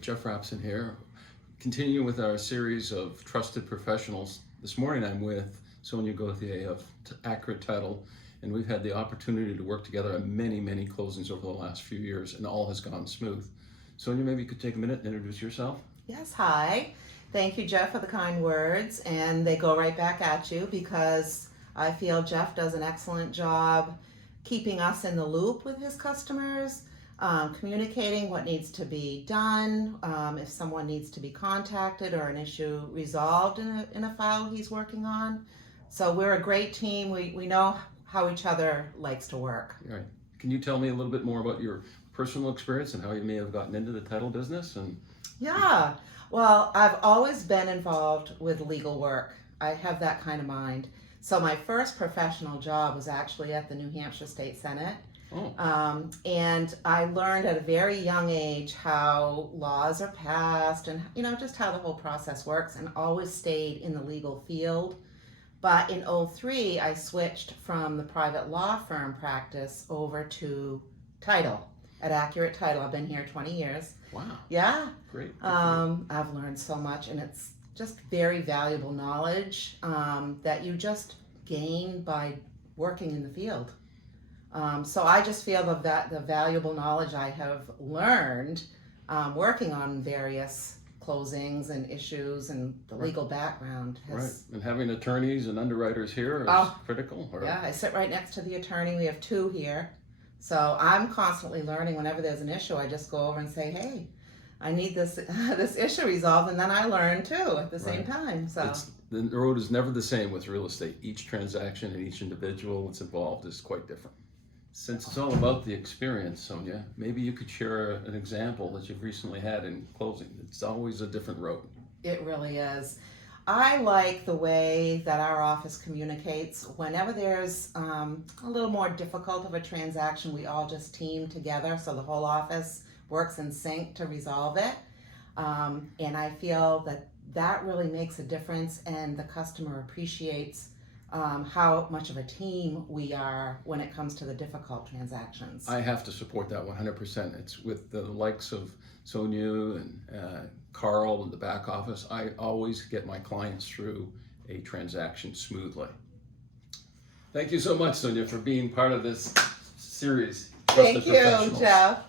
Jeff Rapson here. Continuing with our series of trusted professionals. This morning I'm with Sonia Gauthier of Accurate Title, and we've had the opportunity to work together on many closings over the last few years, and all has gone smooth. Sonia, maybe you could take a minute and introduce yourself. Yes, hi. Thank you, Jeff, for the kind words, and they go right back at you because I feel Jeff does an excellent job keeping us in the loop with his customers, communicating what needs to be done, if someone needs to be contacted or an issue resolved in a file he's working on. So we're a great team. We know how each other likes to work. All right. Can you tell me a little bit more about your personal experience and how you may have gotten into the title business? Yeah, well, I've always been involved with legal work. I have that kind of mind. So my first professional job was actually at the New Hampshire State Senate. Oh. And I learned at a very young age how laws are passed and just how the whole process works, and always stayed in the legal field. But in '03, I switched from the private law firm practice over to title at Accurate Title. I've been here 20 years. Wow. Yeah. Great. I've learned so much, and it's just very valuable knowledge that you just gain by working in the field. So I just feel that the valuable knowledge I have learned working on various closings and issues and the legal background has... Right, and having attorneys and underwriters here is critical? Or... Yeah, I sit right next to the attorney. We have two here. So I'm constantly learning. Whenever there's an issue, I just go over and say, hey, I need this this issue resolved, and then I learn too at the same time. So the road is never the same with real estate. Each transaction and each individual that's involved is quite different. Since it's all about the experience, Sonia, maybe you could share an example that you've recently had in closing. It's always a different road. It really is. I like the way that our office communicates. Whenever there's a little more difficult of a transaction, we all just team together, so the whole office works in sync to resolve it. And I feel that really makes a difference, and the customer appreciates how much of a team we are when it comes to the difficult transactions. I have to support that 100%. It's with the likes of Sonia and Carl in the back office. I always get my clients through a transaction smoothly. Thank you so much, Sonia, for being part of this series. Thank you, Jeff.